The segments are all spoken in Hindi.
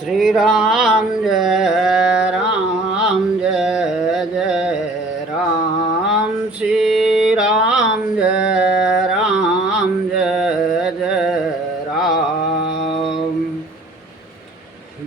श्री राम जय राम जय जय राम। श्री राम जय राम जय जय राम।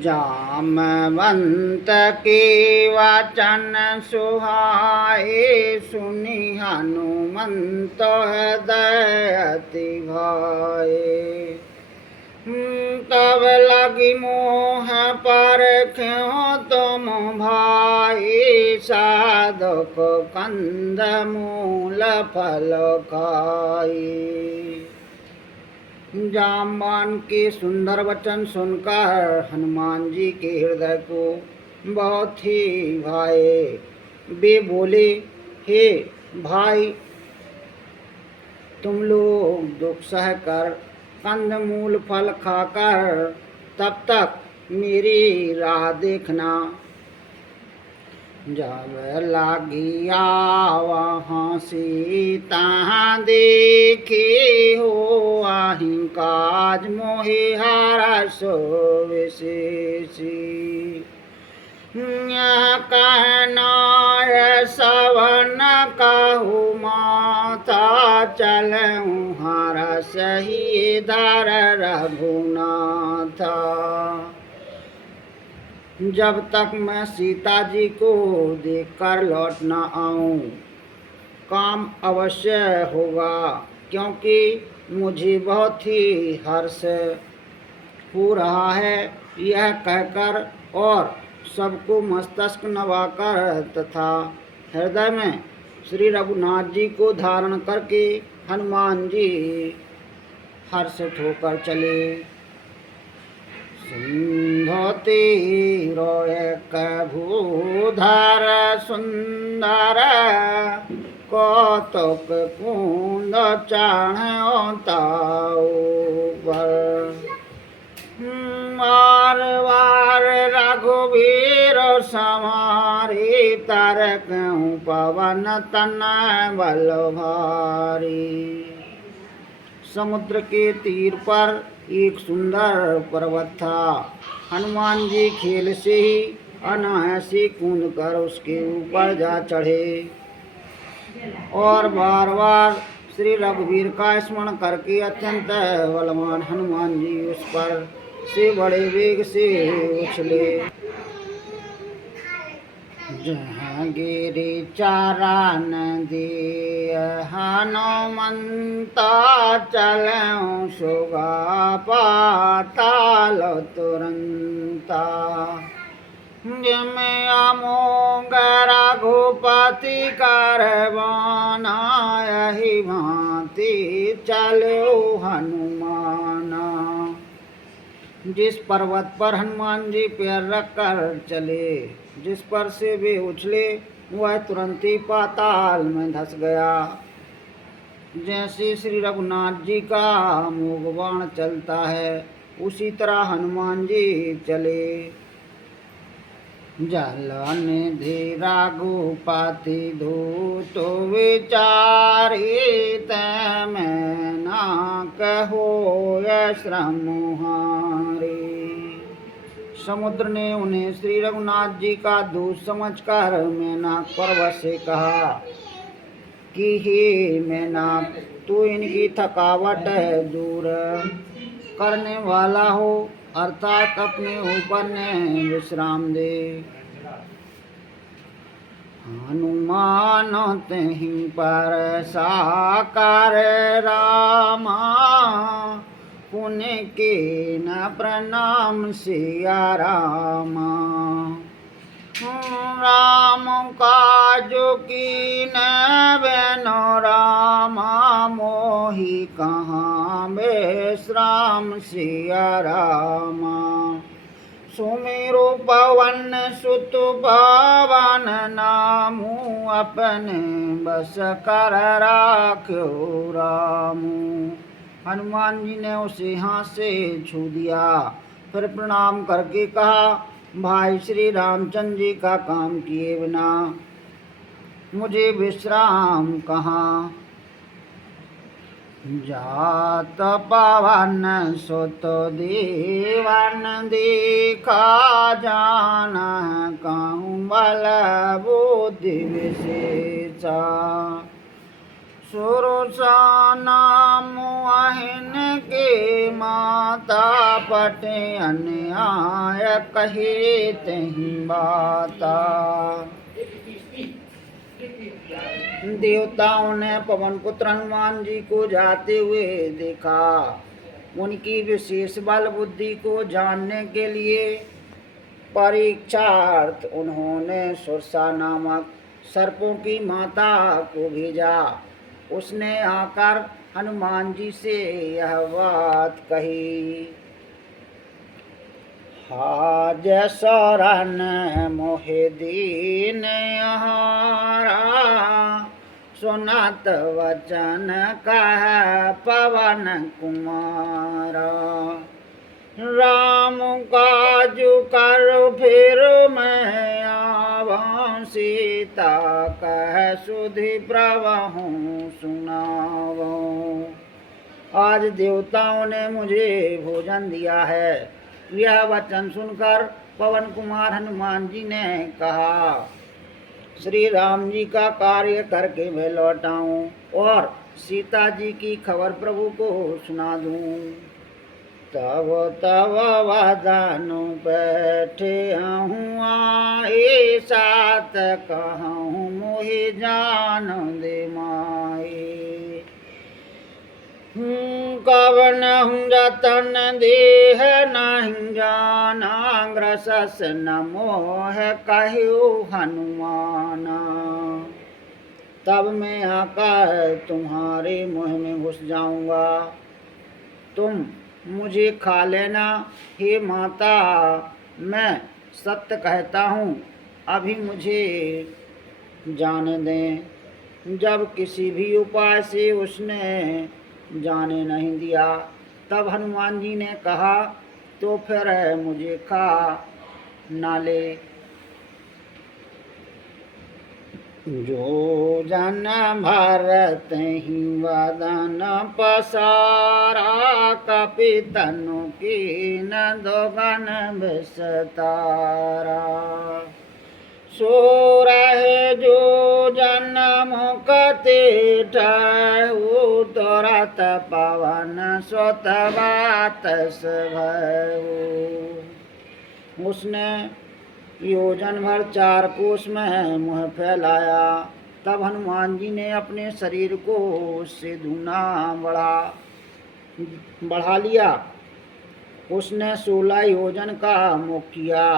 जामवंत के वचन सुहाए, सुनि हनुमंत हृदय अति भाए। तब लगी मोह पर क्यों तुम भाई, साधक कंद मूल फल खाई। जामवान के सुंदर वचन सुनकर हनुमान जी के हृदय को बहुत ही भाए। वे बोले, हे भाई, तुम लोग दुख सहकर कंद मूल फल खाकर तब तक मेरी राह देखना। जब लागी वहाँ सीता देखी हो, आही काज मोहि हारा सो विशेषी। कहना सवन कहु माता, चलऊँ हर सही धर रघुनाथा। जब तक मैं सीता जी को देखकर लौट न आऊँ, काम अवश्य होगा, क्योंकि मुझे बहुत ही हर्ष हो रहा है। यह कहकर और सबको मस्तक नवाकर तथा हृदय में श्री रघुनाथ जी को धारण करके हनुमान जी हर्षित होकर चले। सिंधु तीरो एक भूधर सुंदर, कौतुक कुंद चढ़ो ताऊ पर। वार वार रघुवीर समारी, तरकऊँ पवन तनय बल भारी। समुद्र के तीर पर एक सुंदर पर्वत था। हनुमान जी खेल से ही अनायासी कूद कर उसके ऊपर जा चढ़े और बार बार श्री रघुवीर का स्मरण करके अत्यंत बलवान हनुमान जी उस पर से बड़े वेग से उछले। जहाँ गिरी चारण दिय हनुमंता, चलऊँ सुगा पाताल तुरंता। जिमे अमोघ रघुपति करवाना, यही भांति चलो हनुमाना। जिस पर्वत पर हनुमान जी पैर रख कर चले, जिस पर से वे उछले, वह तुरंत ही पाताल में धंस गया। जैसे श्री रघुनाथ जी का अमोघ बाण चलता है, उसी तरह हनुमान जी चले। जलनिधि रघुपति धूत विचारी, तैं ना कहो श्रम हारी। समुद्र ने उन्हें श्री रघुनाथ जी का दूत समझकर मेनाक पर्वत से कहा कि हे मेनाक, तू इनकी थकावट दूर करने वाला हो, अर्थात अपने ऊपर ने विश्राम दे। हनुमान तहि पर साकार रामा, पुण्य के न प्रणाम सिया रामा। राम काज कीन बेनो रामा, मोहि कहाँ विश्राम सिया रामा। सुमिरो पवन सुत पावन नामू, अपने बस कर राख्यो रामू। हनुमान जी ने उसे हाथ से छू दिया, फिर प्रणाम करके कहा, भाई श्री रामचंद्र जी का काम किए बिना मुझे विश्राम कहाँ। जात पवन सुत दीवन देखा जान कहूँ बल बुद्धि विशेषा सुरसा नाम वाहिन के माता पटे अन्याय कहे तही बाता। देवताओं ने पवन पुत्र हनुमान जी को जाते हुए देखा। उनकी विशेष बल बुद्धि को जानने के लिए परीक्षार्थ उन्होंने सुरसा नामक सर्पों की माता को भेजा। उसने आकर हनुमान जी से यह बात कही। हाज शरण मोहि दीन हारा सुनत वचन कह पवन कुमारा। राम काजु कर फिर मैं आवा सीता कह सुधि प्रभु सुनावो। आज देवताओं ने मुझे भोजन दिया है। यह वचन सुनकर पवन कुमार हनुमान जी ने कहा, श्री राम जी का कार्य करके मैं लौटाऊं और सीता जी की खबर प्रभु को सुना दूं। तब तब वदन बैठे हूँ आए सात कहूँ मोहि जान दे माए। कवन जतन देह नहीं जाना ग्रसस न मोह कहु हनुमाना। तब मैं आकर तुम्हारे मुँह में घुस जाऊंगा, तुम मुझे खा लेना। हे माता, मैं सत्य कहता हूँ, अभी मुझे जाने दें। जब किसी भी उपाय से उसने जाने नहीं दिया, तब हनुमान जी ने कहा, तो फिर मुझे खा ना ले। जो जन भरत ही वदन पसारा कपि तनु कीन दोगन विस्तारा। सो रहे जो जन मुख तेठहु तुरत पवन सुत बात भयउ। उसने योजन भर 4 कोस में मुँह फैलाया। तब हनुमान जी ने अपने शरीर को उससे दूना बढ़ा लिया। उसने 16 योजन का मुख किया।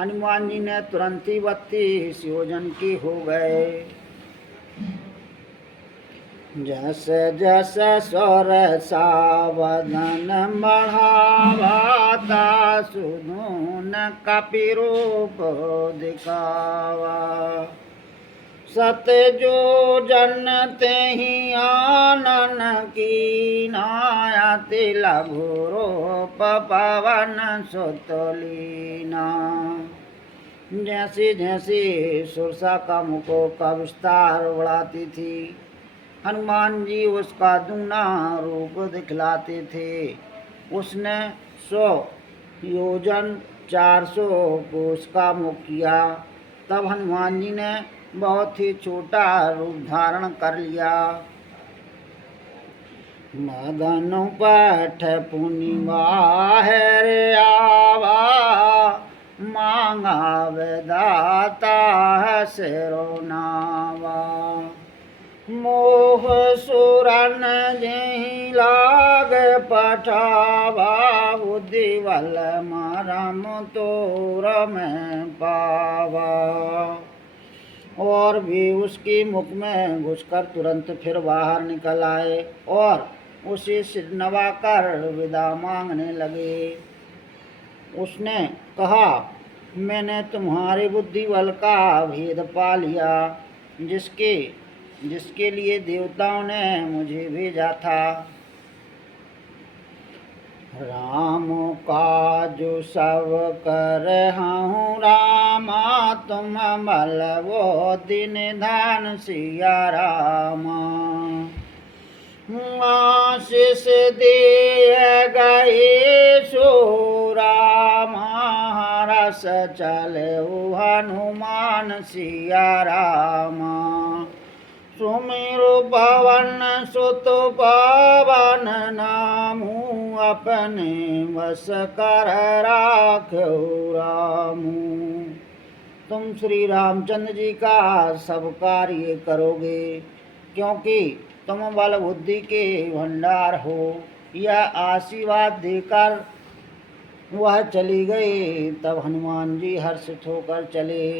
हनुमान जी ने तुरंत ही 32 योजन के हो गए। जस जस स्वर सावधन बढ़ावा सुधून कपि रूप दिखावा। सत जो जन तेहि आनन कीना लघु रूप पवन सुत लीना। जैसे जैसे सुरसा का मुखों का विस्तार बढ़ाती थी, हनुमान जी उसका दूना रूप दिखलाते थे। उसने 100 योजन 400 कोस का मुख किया। तब हनुमान जी ने बहुत ही छोटा रूप धारण कर लिया। मदन पठ पुनि बाहर आवा मांगा विधाता सिरोनावा। मोह सुरन जहि लाग पठावा बुद्धि बल मरम तोर में पावा। और भी उसके मुख में घुसकर तुरंत फिर बाहर निकल आए और उसे सिर नवाकर विदा मांगने लगे। उसने कहा, मैंने तुम्हारे बुद्धि बल का भेद पा लिया, जिसके लिए देवताओं ने मुझे भेजा था। राम काजु सब कर हूँ रामा तुम बल वो दिन धान सिया रामा। आशीष दिए गए सो राम रस चले हनुमान सिया राम सुमिरु पवन सुत पवन नामू अपने वश कर राखो रामू। तुम श्री रामचंद्र जी का सब कार्य करोगे क्योंकि तुम बल बुद्धि के भंडार हो। यह आशीर्वाद देकर वह चली गई। तब हनुमान जी हर्षित होकर चले।